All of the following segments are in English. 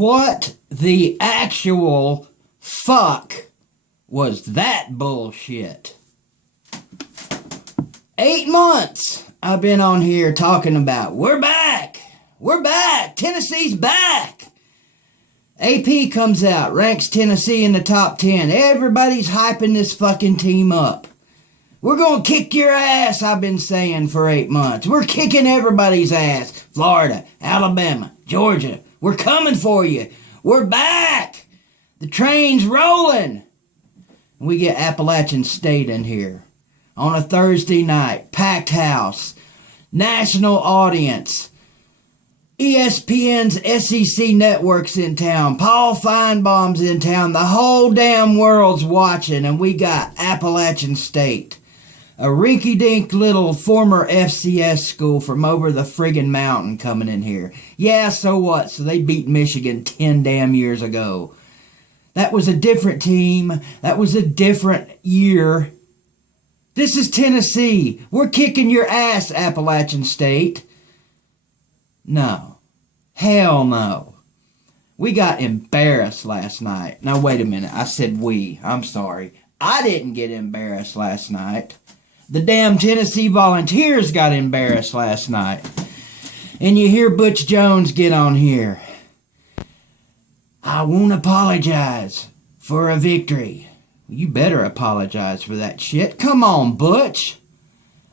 What the actual fuck was that bullshit? 8 months I've been on here talking about, we're back, Tennessee's back. AP comes out, ranks Tennessee in the top 10. Everybody's hyping this fucking team up. We're going to kick your ass, I've been saying for 8 months. We're kicking everybody's ass. Florida, Alabama, Georgia, we're coming for you. We're back. The train's rolling. We get Appalachian State in here on a Thursday night, packed house, national audience, ESPN's SEC network's in town, Paul Feinbaum's in town, the whole damn world's watching, and we got Appalachian State, a rinky-dink little former FCS school from over the friggin' mountain coming in here. Yeah, so what? So they beat Michigan 10 damn years ago. That was a different team. That was a different year. This is Tennessee. We're kicking your ass, Appalachian State. No. Hell no. We got embarrassed last night. Now, wait a minute. I said we. I'm sorry. I didn't get embarrassed last night. The damn Tennessee Volunteers got embarrassed last night. And you hear Butch Jones get on here. I won't apologize for a victory. You better apologize for that shit. Come on, Butch.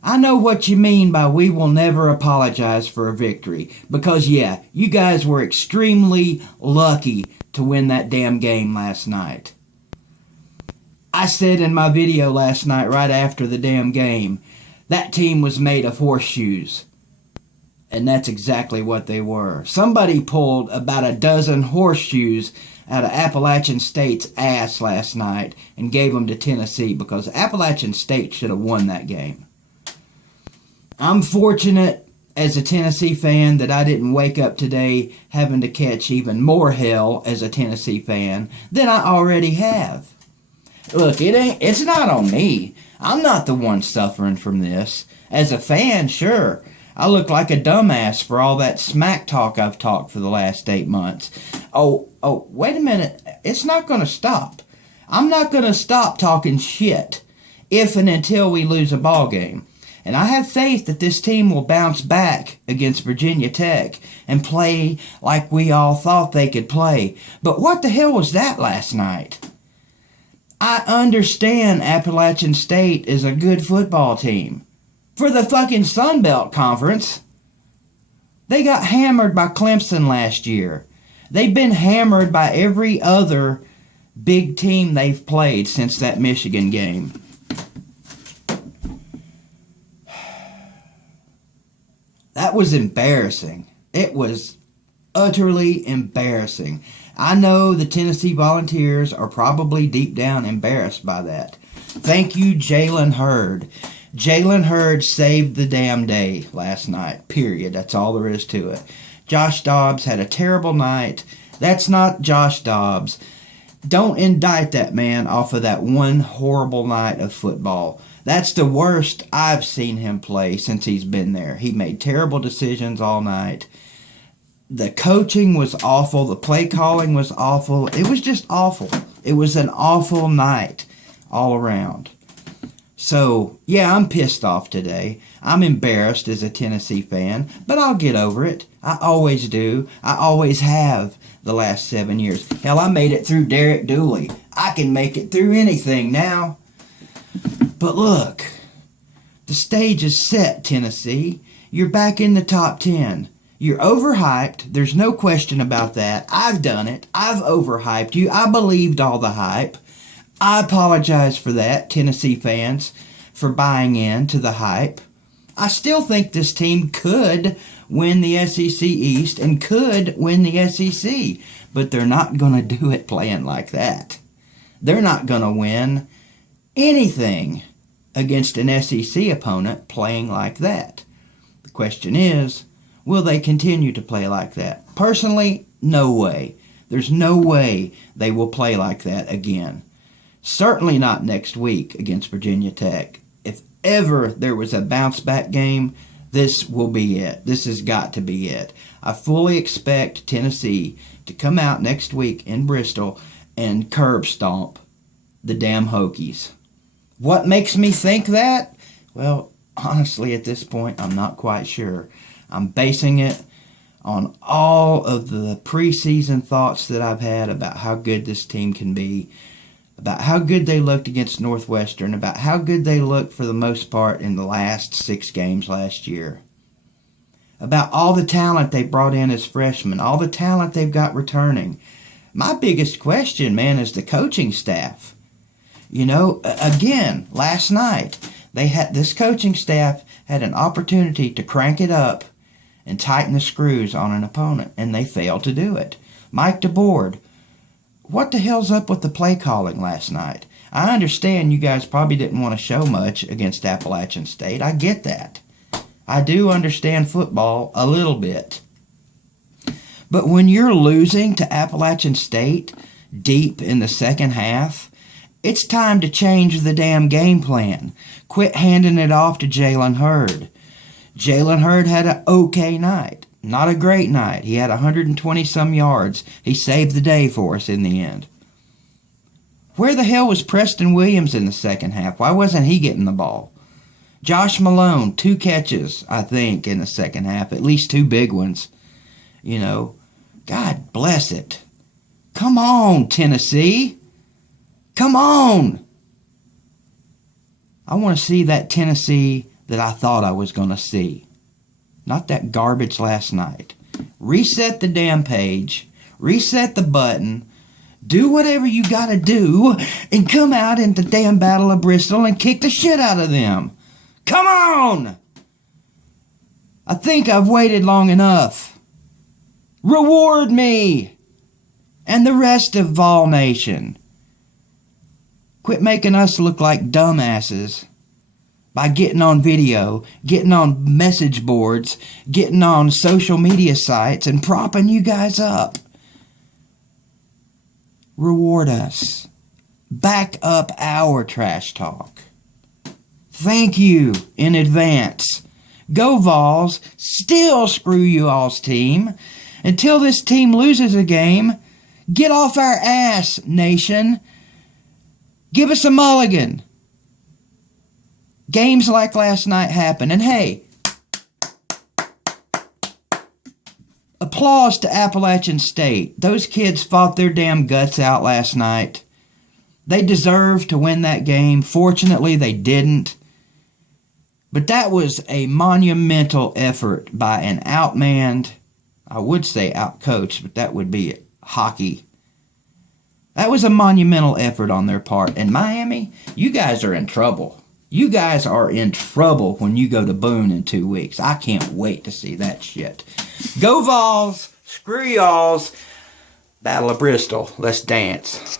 I know what you mean by we will never apologize for a victory. Because, yeah, you guys were extremely lucky to win that damn game last night. I said in my video last night, right after the damn game, that team was made of horseshoes. And that's exactly what they were. Somebody pulled about a dozen horseshoes out of Appalachian State's ass last night and gave them to Tennessee because Appalachian State should have won that game. I'm fortunate as a Tennessee fan that I didn't wake up today having to catch even more hell as a Tennessee fan than I already have. Look, it's not on me. I'm not the one suffering from this. As a fan, sure, I look like a dumbass for all that smack talk I've talked for the last 8 months. Oh, wait a minute. It's not going to stop. I'm not going to stop talking shit if and until we lose a ball game. And I have faith that this team will bounce back against Virginia Tech and play like we all thought they could play. But what the hell was that last night? I understand Appalachian State is a good football team. For the fucking Sun Belt Conference. They got hammered by Clemson last year. They've been hammered by every other big team they've played since that Michigan game. That was embarrassing. It was utterly embarrassing. I know the Tennessee Volunteers are probably deep down embarrassed by that. Thank you, Jalen Hurd. Jalen Hurd saved the damn day last night, period. That's all there is to it. Josh Dobbs had a terrible night. That's not Josh Dobbs. Don't indict that man off of that one horrible night of football. That's the worst I've seen him play since he's been there. He made terrible decisions all night. The coaching was awful. The play calling was awful. It was just awful. It was an awful night all around. So, yeah, I'm pissed off today. I'm embarrassed as a Tennessee fan, but I'll get over it. I always do. I always have the last 7 years. Hell, I made it through Derek Dooley. I can make it through anything now. But look, the stage is set, Tennessee. You're back in the top 10. You're overhyped. There's no question about that. I've done it. I've overhyped you. I believed all the hype. I apologize for that, Tennessee fans, for buying into the hype. I still think this team could win the SEC East and could win the SEC, but they're not going to do it playing like that. They're not going to win anything against an SEC opponent playing like that. The question is, will they continue to play like that? Personally, no way. There's no way they will play like that again. Certainly not next week against Virginia Tech. If ever there was a bounce-back game, this will be it. This has got to be it. I fully expect Tennessee to come out next week in Bristol and curb stomp the damn Hokies. What makes me think that? Well, honestly, at this point, I'm not quite sure. I'm basing it on all of the preseason thoughts that I've had about how good this team can be, about how good they looked against Northwestern, about how good they looked for the most part in the last 6 games last year, about all the talent they brought in as freshmen, all the talent they've got returning. My biggest question, man, is the coaching staff. You know, again, last night, this coaching staff had an opportunity to crank it up and tighten the screws on an opponent, and they failed to do it. Mike DeBoard, what the hell's up with the play calling last night? I understand you guys probably didn't want to show much against Appalachian State. I get that. I do understand football a little bit. But when you're losing to Appalachian State deep in the second half, it's time to change the damn game plan. Quit handing it off to Jalen Hurd. Jalen Hurd had an okay night. Not a great night. He had 120-some yards. He saved the day for us in the end. Where the hell was Preston Williams in the second half? Why wasn't he getting the ball? Josh Malone, 2 catches, I think, in the second half. At least 2 big ones. You know, God bless it. Come on, Tennessee. Come on. I want to see that Tennessee that I thought I was going to see. Not that garbage last night. Reset the damn page. Reset the button. Do whatever you got to do and come out in the damn Battle of Bristol and kick the shit out of them. Come on! I think I've waited long enough. Reward me! And the rest of Vol Nation. Quit making us look like dumbasses by getting on video, getting on message boards, getting on social media sites, and propping you guys up. Reward us. Back up our trash talk. Thank you in advance. Go Vols. Still screw you all's team. Until this team loses a game, get off our ass, nation. Give us a mulligan. Games like last night happen. And hey, applause to Appalachian State. Those kids fought their damn guts out last night. They deserved to win that game. Fortunately, they didn't. But that was a monumental effort by an outmanned, I would say outcoached, but that would be hockey. That was a monumental effort on their part. And Miami, you guys are in trouble. You guys are in trouble when you go to Boone in 2 weeks. I can't wait to see that shit. Go Vols. Screw y'alls. Battle of Bristol. Let's dance.